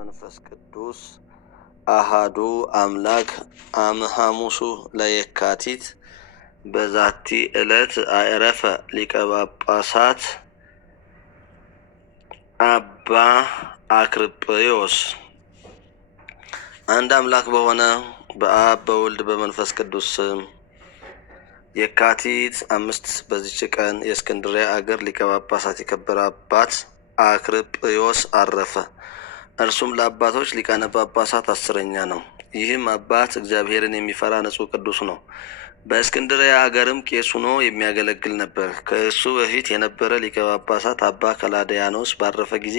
ወመንፈስ ቅዱስ አሃዱ አምላክ ሐሙሱ ለየካቲት በዛቲ ዕለት አዕረፈ ሊቀ ጳጳሳት አባ አክርጵዮስ። አንድ አምላክ በሆነ በአብ በወልድ በመንፈስ ቅዱስ ስም የካቲት 5 በዚች ቀን የእስክንድርያ አገር ሊቀ ጳጳሳት የከበረ አባት አክርጵዮስ አረፈ። እርሱም ለአባቶች ሊቃነ ጳጳሳት 10ኛ ነው። ይህም አባት እግዚአብሔርን የሚፈራ ንጹሕ ቅዱስ ነው። በእስክንድርያ አገርም ቄስ ሆኖ የሚያገለግል ነበር። ከእሱ በፊት የነበረ ሊቀ ጳጳሳት አባ ከላዲያኖስ ባረፈ ጊዜ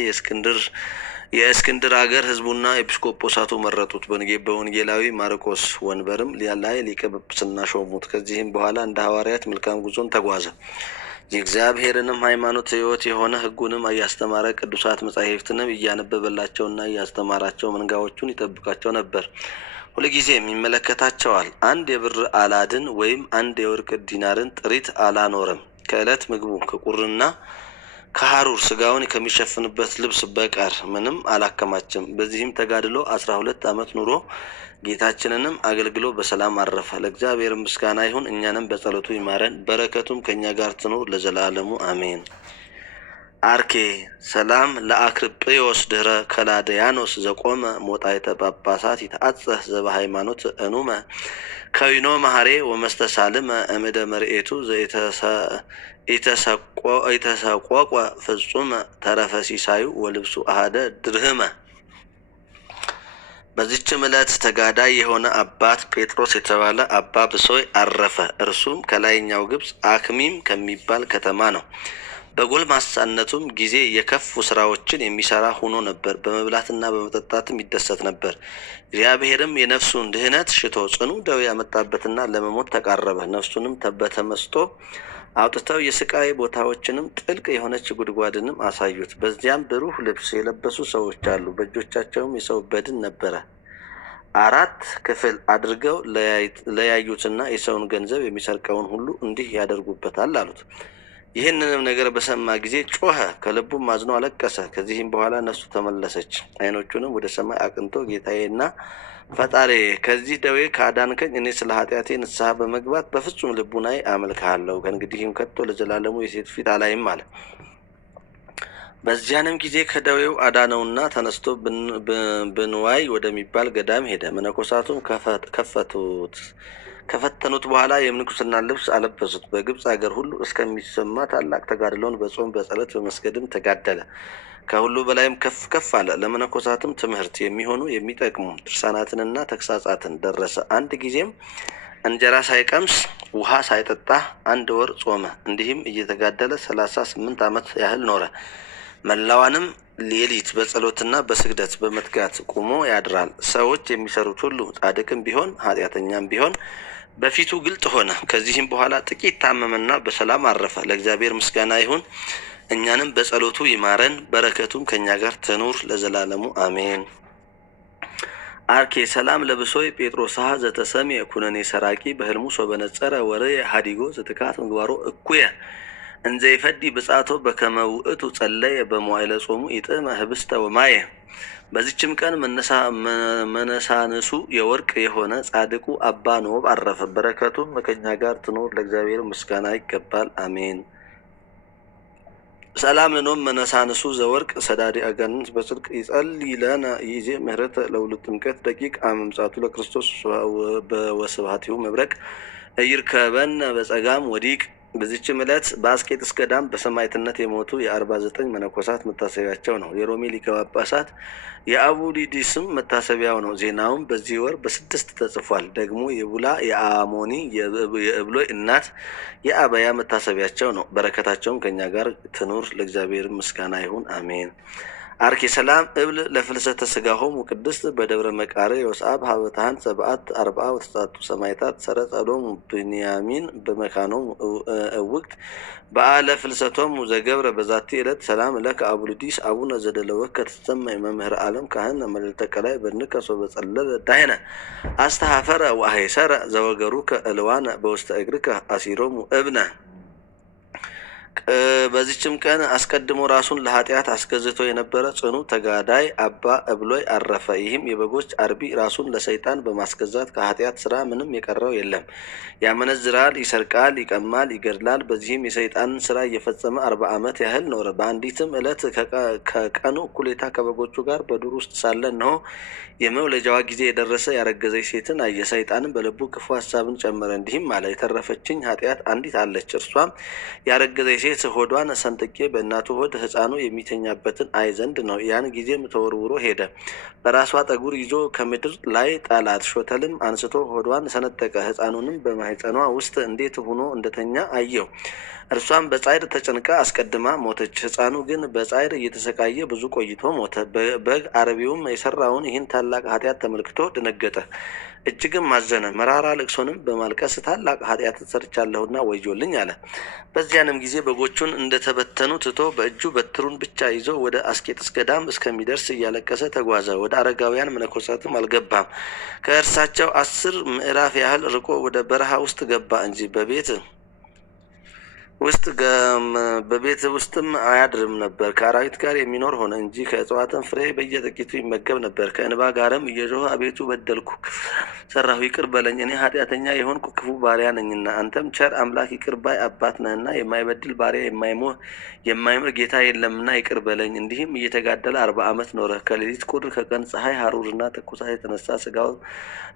የእስክንድር አገር ሕዝቡና ኤጲስቆጶሳቱ መረጡት። በወንጌላዊ ማርቆስ ወንበርም ላይ ሊቀ ጵጵስና ሾሙት። ከዚህም በኋላ እንደ ሐዋርያት መልካም ጉዞን ተጓዘ። የእግዚአብሔርንም ሃይማኖት ሕይወት የሆነ ሕጉንም እያስተማረ ቅዱሳት መጻሕፍትንም እያነበበላቸውና እያስተማራቸው መንጋዎቹን ይጠብቃቸው ነበር። ሁልጊዜም ይመለከታቸዋል። አንድ የብር አላድን ወይም አንድ የወርቅ ዲናርን ጥሪት አላኖረም። ከዕለት ምግቡ ከቁርና ከሐሩር ስጋውን ከሚሸፍንበት ልብስ በቀር ምንም አላከማችም። በዚህም ተጋድሎ 12 ዓመት ኑሮ ጌታችንንም አገልግሎ በሰላም አረፈ። ለእግዚአብሔር ምስጋና ይሁን፣ እኛንም በጸሎቱ ይማረን፣ በረከቱም ከእኛ ጋር ትኑር ለዘላለሙ አሜን። አርኬ ሰላም ለአክርጵዮስ ድህረ ከላዲያኖስ ዘቆመ ሞጣይተ ጳጳሳት ይትአጸህ ዘበሃይማኖት እኑመ ከዊኖ መሐሬ ወመስተሳልመ እምደ መርኤቱ ኢተሰቆቆ ፍጹመ ተረፈ ሲሳዩ ወልብሱ አሃደ ድርህመ። በዚችም ዕለት ተጋዳይ የሆነ አባት ጴጥሮስ የተባለ አባ ብሶይ አረፈ። እርሱም ከላይኛው ግብፅ አክሚም ከሚባል ከተማ ነው። በጎልማሳነቱም ጊዜ የከፉ ስራዎችን የሚሰራ ሆኖ ነበር። በመብላትና በመጠጣትም ይደሰት ነበር። እግዚአብሔርም የነፍሱን ድህነት ሽቶ ጽኑ ደዌ ያመጣበትና ለመሞት ተቃረበ። ነፍሱንም በተመስጦ አውጥተው የስቃይ ቦታዎችንም ጥልቅ የሆነች ጉድጓድንም አሳዩት። በዚያም ብሩህ ልብስ የለበሱ ሰዎች አሉ። በእጆቻቸውም የሰው በድን ነበረ። 4 ክፍል አድርገው ለያዩትና የሰውን ገንዘብ የሚሰርቀውን ሁሉ እንዲህ ያደርጉበታል አሉት። ይህንንም ነገር በሰማ ጊዜ ጮኸ፣ ከልቡም አዝኖ አለቀሰ። ከዚህም በኋላ ነፍሱ ተመለሰች። ዓይኖቹንም ወደ ሰማይ አቅንቶ ጌታዬና ፈጣሪ ከዚህ ደዌ ካዳንከኝ እኔ ስለ ኃጢአቴ ንስሐ በመግባት በፍጹም ልቡናዬ አመልክሃለሁ። ከእንግዲህም ከቶ ለዘላለሙ የሴት ፊት አላይም አለ። በዚያንም ጊዜ ከደዌው አዳነውና ተነስቶ ብንዋይ ወደሚባል ገዳም ሄደ። መነኮሳቱም ከፈተኑት በኋላ የምንኩስና ልብስ አለበሱት። በግብፅ አገር ሁሉ እስከሚሰማ ታላቅ ተጋድሎን በጾም በጸሎት በመስገድም ተጋደለ። ከሁሉ በላይም ከፍ ከፍ አለ። ለመነኮሳትም ትምህርት የሚሆኑ የሚጠቅሙ ድርሳናትንና ተግሳጻትን ደረሰ። አንድ ጊዜም እንጀራ ሳይቀምስ ውሃ ሳይጠጣ 1 ወር ጾመ። እንዲህም እየተጋደለ 38 ዓመት ያህል ኖረ። መላዋንም ሌሊት በጸሎትና በስግደት በመትጋት ቁሞ ያድራል። ሰዎች የሚሰሩት ሁሉ ጻድቅም ቢሆን ኃጢአተኛም ቢሆን በፊቱ ግልጥ ሆነ። ከዚህም በኋላ ጥቂት ታመመና በሰላም አረፈ። ለእግዚአብሔር ምስጋና ይሁን፣ እኛንም በጸሎቱ ይማረን፣ በረከቱም ከእኛ ጋር ትኑር ለዘላለሙ አሜን። አርኬ ሰላም ለብሶይ ጴጥሮስሃ ዘተሰሜ ኩነኔ ሰራቂ በህልሙ ሶበነጸረ ወርየ ሀዲጎ ዘትካት ምግባሮ እኩየ እንዘ ይፈዲ ብጻቶ በከመ ውእቱ ጸለየ በመዋዕለ ጾሙ ይጥዕመ ህብስተ ወማየ። በዚችም ቀን መነሳንሱ የወርቅ የሆነ ጻድቁ አባ ኖብ አረፈ። በረከቱም ከእኛ ጋር ትኖር ለእግዚአብሔር ምስጋና ይገባል አሜን። ሰላም ለኖም መነሳንሱ ዘወርቅ ሰዳዲ አጋንንት በጽድቅ ይጸልይ ለነ ይዜ ምህረተ ለውሉድ ጥምቀት ደቂቅ አመምጻቱ ለክርስቶስ በወስብሐቲሁ መብረቅ ይርከበነ በጸጋም ወዲቅ። በዚችም ዕለት በአስቄጥስ ገዳም በሰማዕትነት የሞቱ የ49 መነኮሳት መታሰቢያቸው ነው። የሮሜ ሊቀ ጳጳሳት የአቡሊዲስም መታሰቢያው ነው። ዜናውም በዚህ ወር በ6 ተጽፏል። ደግሞ የቡላ የአሞኒ የእብሎይ እናት የአበያ መታሰቢያቸው ነው። በረከታቸውም ከእኛ ጋር ትኑር ለእግዚአብሔር ምስጋና ይሁን አሜን። አርኬ ሰላም እብል ለፍልሰተ ስጋሆሙ ቅድስት በደብረ መቃረ ዮስአብ ሀበታህን 7 ወተጻቱ ሰማዕታት ሰረጸሎሙ ብንያሚን በመካኖሙ እውቅት በዓለ ፍልሰቶሙ ዘገብረ በዛቲ ዕለት ሰላም ለከ አቡልዲስ አቡነ ዘደለወከ ተሰማይ መምህር ዓለም ካህን መልዕልተ ቀላይ በድንከ ሶበጸለለ ዳይነ አስተሃፈረ ወአሄሰረ ዘወገሩከ እልዋነ በውስተ እግርከ አሲሮሙ እብነ። በዚችም ቀን አስቀድሞ ራሱን ለኃጢአት አስገዝቶ የነበረ ጽኑ ተጋዳይ አባ እብሎይ አረፈ። ይህም የበጎች አርቢ ራሱን ለሰይጣን በማስገዛት ከኃጢአት ስራ ምንም የቀረው የለም። ያመነዝራል፣ ይሰርቃል፣ ይቀማል፣ ይገድላል። በዚህም የሰይጣንን ስራ እየፈጸመ 40 ዓመት ያህል ኖረ። በአንዲትም ዕለት ከቀኑ እኩሌታ ከበጎቹ ጋር በዱር ውስጥ ሳለ እነሆ የመውለጃዋ ጊዜ የደረሰ ያረገዘች ሴትን አየ። ሰይጣንም በልቡ ክፉ ሀሳብን ጨመረ፣ እንዲህም አለ፣ የተረፈችኝ ኃጢአት አንዲት አለች። እርሷም ያረገዘች ሴት ሆዷን ሰንጥቄ በእናቱ ሆድ ሕፃኑ የሚተኛበትን አይ ዘንድ ነው። ያን ጊዜም ተወርውሮ ሄደ፣ በራሷ ጠጉር ይዞ ከምድር ላይ ጣላት። ሾተልም አንስቶ ሆዷን ሰነጠቀ። ሕፃኑንም በማህፀኗ ውስጥ እንዴት ሆኖ እንደተኛ አየው። እርሷም በጻዕር ተጨንቃ አስቀድማ ሞተች። ሕፃኑ ግን በጻዕር እየተሰቃየ ብዙ ቆይቶ ሞተ። በግ አርቢውም የሰራውን ይህን ታላቅ ኃጢአት ተመልክቶ ደነገጠ፣ እጅግም አዘነ። መራራ ልቅሶንም በማልቀስ ታላቅ ኃጢአት ሰርቻለሁና ወዮልኝ አለ። በዚያንም ጊዜ በጎቹን እንደተበተኑ ትቶ በእጁ በትሩን ብቻ ይዞ ወደ አስቄጥስ ገዳም እስከሚደርስ እያለቀሰ ተጓዘ። ወደ አረጋውያን መነኮሳትም አልገባም። ከእርሳቸው 10 ምዕራፍ ያህል ርቆ ወደ በረሃ ውስጥ ገባ እንጂ በቤት ውስጥም አያድርም ነበር። ከአራዊት ጋር የሚኖር ሆነ እንጂ ከእጽዋትን ፍሬ በየጥቂቱ ይመገብ ነበር። ከእንባ ጋርም እየጮኸ አቤቱ በደልኩ፣ ሰራሁ፣ ይቅር በለኝ፣ እኔ ኃጢአተኛ የሆንኩ ክፉ ባሪያ ነኝና። አንተም ቸር አምላክ ይቅር ባይ አባት ነህና የማይበድል ባሪያ የማይምር ጌታ የለምና ይቅር በለኝ። እንዲህም እየተጋደለ 40 ዓመት ኖረ። ከሌሊት ቁር ከቀን ፀሐይ ሐሩርና ትኩሳት የተነሳ ስጋው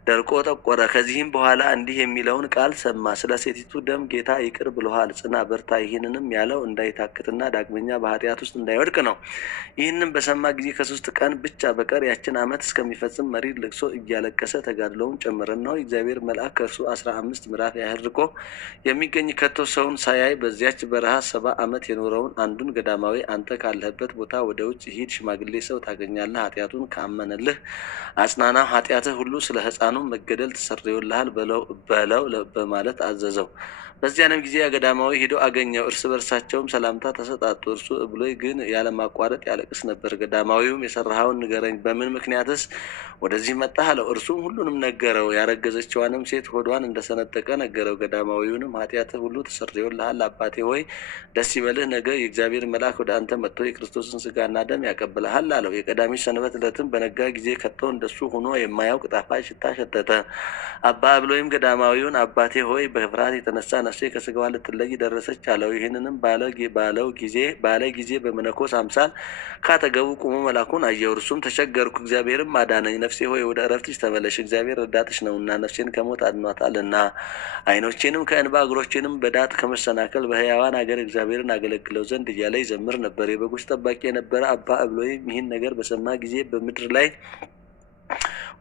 ደርቆ ጠቆረ። ከዚህም በኋላ እንዲህ የሚለውን ቃል ሰማ። ስለ ሴቲቱ ደም ጌታ ይቅር ብሎሃል፣ ጽና በርታ። ይህንንም ያለው እንዳይታክትና ዳግመኛ በኃጢአት ውስጥ እንዳይወድቅ ነው። ይህንም በሰማ ጊዜ ከ3 ቀን ብቻ በቀር ያችን ዓመት እስከሚፈጽም መሪር ልቅሶ እያለቀሰ ተጋድሎውን ጨመረ። ነው እግዚአብሔር መልአክ ከእርሱ 15 ምዕራፍ ያህል ርቆ የሚገኝ ከቶ ሰውን ሳያይ በዚያች በረሃ 70 ዓመት የኖረውን አንዱን ገዳማዊ አንተ ካለህበት ቦታ ወደ ውጭ ሂድ፣ ሽማግሌ ሰው ታገኛለህ፣ ኃጢአቱን ካመነልህ አጽናናው፣ ኃጢአትህ ሁሉ ስለ ሕፃኑ መገደል ተሰርዮልሃል በለው በማለት አዘዘው። በዚያንም ጊዜ ገዳማዊ ሄዶ አገኘው። እርስ በርሳቸውም ሰላምታ ተሰጣጡ። እርሱ እብሎይ ግን ያለማቋረጥ ያለቅስ ነበር። ገዳማዊውም የሰራኸውን ንገረኝ፣ በምን ምክንያትስ ወደዚህ መጣህ አለው። እርሱም ሁሉንም ነገረው። ያረገዘችዋንም ሴት ሆዷን እንደሰነጠቀ ነገረው። ገዳማዊውንም ኃጢአትህ ሁሉ ተሰርዮልሃል፣ አባቴ ሆይ ደስ ይበልህ፣ ነገ የእግዚአብሔር መልአክ ወደ አንተ መጥቶ የክርስቶስን ስጋና ደም ያቀብልሃል አለው። የቀዳሚት ሰንበት ዕለትም በነጋ ጊዜ ከቶ እንደሱ ሆኖ የማያውቅ ጣፋጭ ሽታ ሸተተ። አባ እብሎይም ገዳማዊውን አባቴ ሆይ በፍርሃት የተነሳ ነፍሴ ከስጋዋ ልትለይ ደረሰች አለው። ይህንንም ባለ ጊዜ በመነኮስ አምሳል ካጠገቡ ቆሞ መልአኩን አየው። እርሱም ተቸገርኩ፣ እግዚአብሔርም አዳነኝ። ነፍሴ ሆይ ወደ እረፍትሽ ተመለሽ፣ እግዚአብሔር ረዳትሽ ነውና፣ ነፍሴን ከሞት አድኗታልና። ዓይኖቼንም ከእንባ እግሮቼንም በዳጥ ከመሰናከል በሕያዋን አገር እግዚአብሔርን አገለግለው ዘንድ እያለ ይዘምር ነበር። የበጎች ጠባቂ የነበረ አባ እብሎይም ይህን ነገር በሰማ ጊዜ በምድር ላይ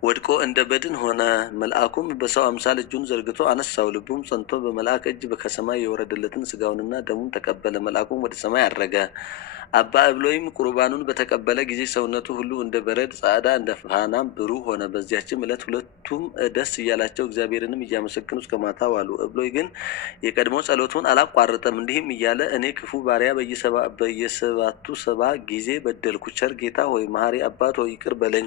ወድቆ እንደ በድን ሆነ። መልአኩም በሰው አምሳል እጁን ዘርግቶ አነሳው። ልቡም ጸንቶ በመልአክ እጅ ከሰማይ የወረደለትን ስጋውንና ደሙን ተቀበለ። መልአኩም ወደ ሰማይ አረገ። አባ እብሎይም ቁርባኑን በተቀበለ ጊዜ ሰውነቱ ሁሉ እንደ በረድ ጻዕዳ፣ እንደ ፋናም ብሩህ ሆነ። በዚያችም ዕለት ሁለቱም ደስ እያላቸው እግዚአብሔርንም እያመሰገኑ እስከ ማታ ዋሉ። እብሎይ ግን የቀድሞ ጸሎቱን አላቋረጠም። እንዲህም እያለ እኔ ክፉ ባሪያ በየሰባቱ 70 ጊዜ በደልኩ። ቸር ጌታ ሆይ፣ መሐሪ አባት ሆይ ይቅር በለኝ።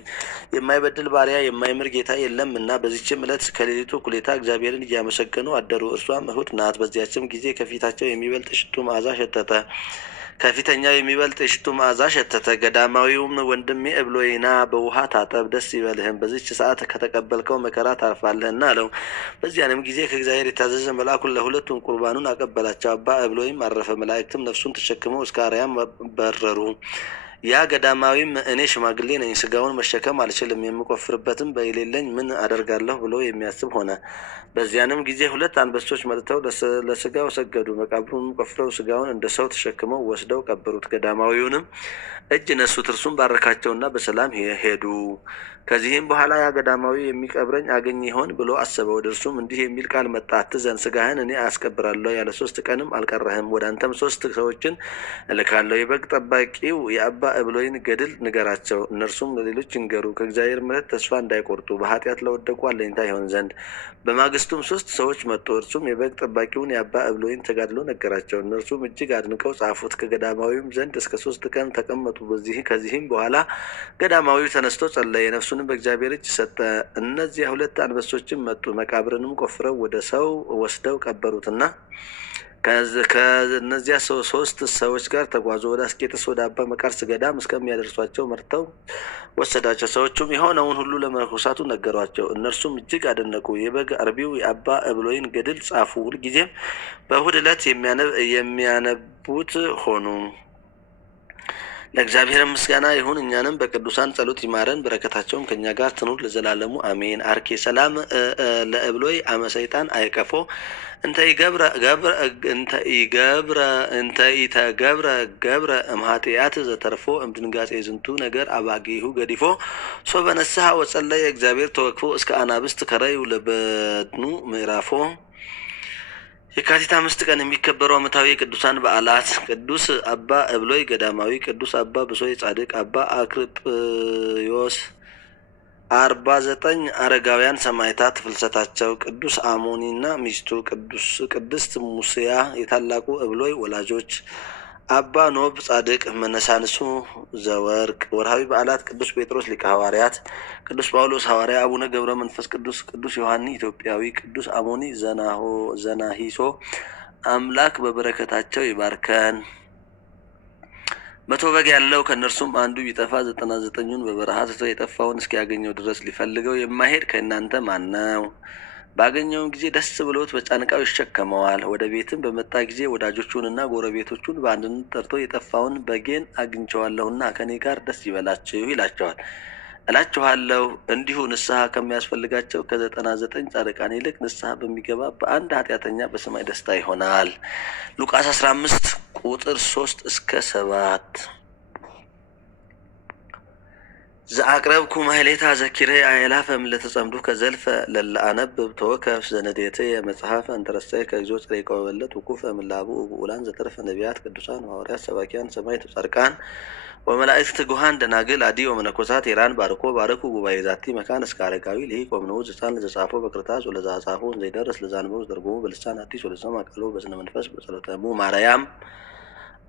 የማይበድል ባሪያ የማይምር ጌታ የለም እና። በዚችም ዕለት ከሌሊቱ እኩሌታ እግዚአብሔርን እያመሰገኑ አደሩ። እርሷም እሁድ ናት። በዚያችም ጊዜ ከፊታቸው የሚበልጥ ሽቱ መዓዛ ሸተተ። ገዳማዊውም ወንድሜ እብሎይ ና በውሃ ታጠብ፣ ደስ ይበልህም፣ በዚች ሰዓት ከተቀበልከው መከራ ታርፋለህና አለው። በዚያንም ጊዜ ከእግዚአብሔር የታዘዘ መልአኩን ለሁለቱም ቁርባኑን አቀበላቸው። አባ እብሎይም አረፈ። መላእክትም ነፍሱን ተሸክመው እስከ አርያም በረሩ። ያ ገዳማዊም እኔ ሽማግሌ ነኝ፣ ስጋውን መሸከም አልችልም፣ የምቆፍርበትም በሌለኝ ምን አደርጋለሁ ብሎ የሚያስብ ሆነ። በዚያንም ጊዜ 2 አንበሶች መጥተው ለስጋው ሰገዱ። መቃብሩንም ቆፍረው ስጋውን እንደ ሰው ተሸክመው ወስደው ቀበሩት። ገዳማዊውንም እጅ ነሱት። እርሱም ባረካቸውና በሰላም ሄዱ። ከዚህም በኋላ ያ ገዳማዊ የሚቀብረኝ አገኝ ይሆን ብሎ አሰበ። ወደ እርሱም እንዲህ የሚል ቃል መጣ፣ አትዘን፣ ስጋህን እኔ አስቀብራለሁ፣ ያለ 3 ቀንም አልቀረህም። ወደ አንተም 3 ሰዎችን እልካለሁ። የበግ ጠባቂው የአባ እብሎይን ገድል ንገራቸው፣ እነርሱም ለሌሎች ይንገሩ፣ ከእግዚአብሔር ምሕረት ተስፋ እንዳይቆርጡ፣ በኃጢአት ለወደቁ አለኝታ ይሆን ዘንድ። በማግስቱም 3 ሰዎች መጡ። እርሱም የበግ ጠባቂውን የአባ እብሎይን ተጋድሎ ነገራቸው። እነርሱም እጅግ አድንቀው ጻፉት። ከገዳማዊውም ዘንድ እስከ 3 ቀን ተቀመጡ። ከዚህም በኋላ ገዳማዊው ተነስቶ ጸለየ፣ ነፍሱንም በእግዚአብሔር እጅ ሰጠ። እነዚያ 2 አንበሶችም መጡ፣ መቃብርንም ቆፍረው ወደ ሰው ወስደው ቀበሩትና ከእነዚያ ሶስት ሰዎች ጋር ተጓዙ። ወደ አስቄጥስ ወደ አባ መቃርስ ገዳም እስከሚያደርሷቸው መርተው ወሰዳቸው። ሰዎቹም የሆነውን ሁሉ ለመነኮሳቱ ነገሯቸው። እነርሱም እጅግ አደነቁ። የበግ አርቢው የአባ እብሎይን ገድል ጻፉ። ሁልጊዜም በእሁድ ዕለት የሚያነቡት ሆኑ። ለእግዚአብሔር ምስጋና ይሁን፣ እኛንም በቅዱሳን ጸሎት ይማረን፣ በረከታቸውም ከእኛ ጋር ትኑር ለዘላለሙ አሜን። አርኬ ሰላም ለእብሎይ አመ ሰይጣን አይቀፎ እንተ ኢተገብረ ገብረ እምኃጢአት ዘተርፎ እምድንጋጼ ዝንቱ ነገር አባጊሁ ገዲፎ ሶበ ነስሐ ወጸለየ እግዚአብሔር ተወክፎ እስከ አናብስት ከረዩ ለበድኑ ምዕራፎ። የካቲት 5 ቀን የሚከበሩ ዓመታዊ የቅዱሳን በዓላት፦ ቅዱስ አባ እብሎይ ገዳማዊ፣ ቅዱስ አባ ብሶይ ጻድቅ፣ አባ አክርጵዮስ። 49 አረጋውያን ሰማዕታት ፍልሰታቸው፦ ቅዱስ አሞኒና ሚስቱ፣ ቅድስት ሙስያ የታላቁ እብሎይ ወላጆች፣ አባ ኖብ ጻድቅ መነሳንሱ ዘወርቅ። ወርሃዊ በዓላት፦ ቅዱስ ጴጥሮስ ሊቀ ሐዋርያት፣ ቅዱስ ጳውሎስ ሐዋርያ፣ አቡነ ገብረ መንፈስ ቅዱስ፣ ቅዱስ ዮሐኒ ኢትዮጵያዊ፣ ቅዱስ አሞኒ ዘናሂሶ። አምላክ በበረከታቸው ይባርከን። 100 በግ ያለው ከእነርሱም አንዱ ቢጠፋ 99ኙን በበረሃ ትቶ የጠፋውን እስኪያገኘው ድረስ ሊፈልገው የማይሄድ ከእናንተ ማን ነው? ባገኘውን ጊዜ ደስ ብሎት በጫንቃው ይሸከመዋል። ወደ ቤትም በመጣ ጊዜ ወዳጆቹንና ጎረቤቶቹን በአንድነት ጠርቶ የጠፋውን በጌን አግኝቼዋለሁና ከኔ ጋር ደስ ይበላችሁ ይላቸዋል። እላችኋለሁ እንዲሁ ንስሐ ከሚያስፈልጋቸው ከ99 ጻድቃን ይልቅ ንስሐ በሚገባ በአንድ ኃጢአተኛ በሰማይ ደስታ ይሆናል። ሉቃስ 15 ቁጥር 3 እስከ 7። ዘአቅረብኩ ማሕሌታ ዘኪሬ አእላፈ እምለተጸምዱ ከዘልፈ ለለአነብብ ተወከፍ ዘነዴቴ የመጽሐፈ እንተረሰይ ከግዚኦ ጽሬቀ ወበለት ውኩፈ እምላቡ ብኡላን ዘተርፈ ነቢያት ቅዱሳን ሐዋርያት ሰባኪያን ሰማዕታት ጻድቃን ወመላእክት ትጉሃን ደናግል አዲ ወመነኮሳት ኢራን ባርኮ ባረኩ ጉባኤ ዛቲ መካን እስከ አረጋዊ ልሂቅ ወምንዑዝ ሕፃን ዘጻፎ በክርታስ ወለዘአጻፎ ዘይደርስ ለዛንበብ ዘርጎሙ በልሳን አዲስ ወለሰማ ቃሎ በስነ መንፈስ በጸሎተሙ ማርያም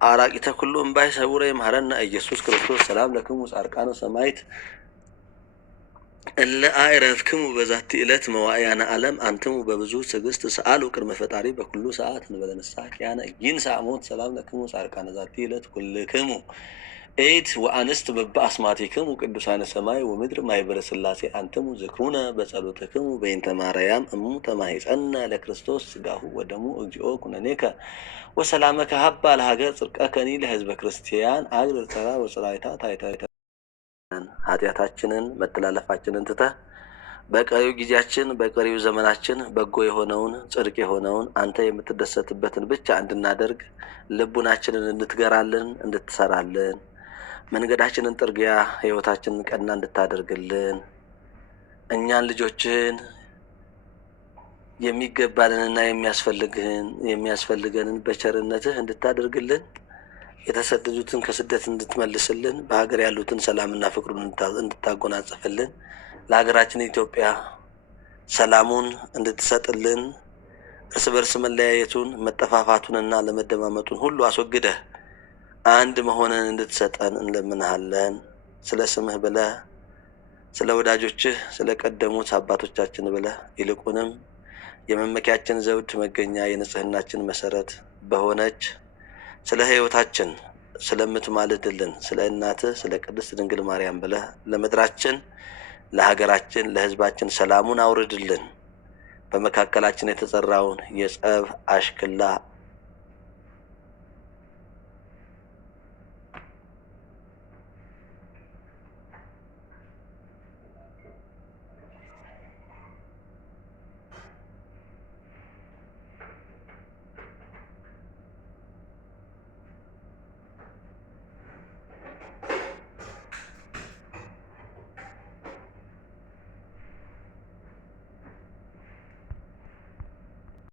አራቂተ ኩሉ እምባይ ሰውረ ይምሃረነ ኢየሱስ ክርስቶስ። ሰላም ለክሙ ጻድቃነ ሰማዕት እለ አዕረፍክሙ በዛቲ ዕለት መዋዕያነ ዓለም አንትሙ በብዙ ትዕግስት ሰአሉ ቅድመ ፈጣሪ በኩሉ ሰዓት እንበለ ንስሐ ኪያነ ይንሣእ ሞት። ሰላም ለክሙ ጻድቃነ ዛቲ ዕለት ኩልክሙ ኤት ወአንስት በበአስማቲክሙ ቅዱሳነ ሰማይ ወምድር ማኅበረ ሥላሴ አንትሙ ዝክሩነ በጸሎትክሙ በእንተ ማርያም እሙ ተማሂፀነ ለክርስቶስ ሥጋሁ ወደሙ እግዚኦ ኩነኔከ ወሰላመከ ሀባ ለሀገር ጽድቀከኒ ለሕዝበ ክርስቲያን አግር ተራ ወጽራይታ ታይታ። ኃጢአታችንን መተላለፋችንን ትተህ በቀሪው ጊዜያችን በቀሪው ዘመናችን በጎ የሆነውን ጽድቅ የሆነውን አንተ የምትደሰትበትን ብቻ እንድናደርግ ልቡናችንን እንድትገራልን እንድትሰራልን መንገዳችንን ጥርጊያ ሕይወታችንን ቀና እንድታደርግልን እኛን ልጆችህን የሚገባንንና የሚያስፈልገንን በቸርነትህ እንድታደርግልን የተሰደዱትን ከስደት እንድትመልስልን በሀገር ያሉትን ሰላምና ፍቅሩን እንድታጎናጽፍልን ለሀገራችን ኢትዮጵያ ሰላሙን እንድትሰጥልን እርስ በርስ መለያየቱን መጠፋፋቱንና ለመደማመጡን ሁሉ አስወግደህ አንድ መሆንን እንድትሰጠን እንለምንሃለን። ስለ ስምህ ብለህ ስለ ወዳጆችህ ስለ ቀደሙት አባቶቻችን ብለህ ይልቁንም የመመኪያችን ዘውድ መገኛ የንጽህናችን መሰረት በሆነች ስለ ሕይወታችን ስለምትማልድልን ስለ እናትህ ስለ ቅድስት ድንግል ማርያም ብለህ ለምድራችን ለሀገራችን ለሕዝባችን ሰላሙን አውርድልን። በመካከላችን የተዘራውን የጸብ አሽክላ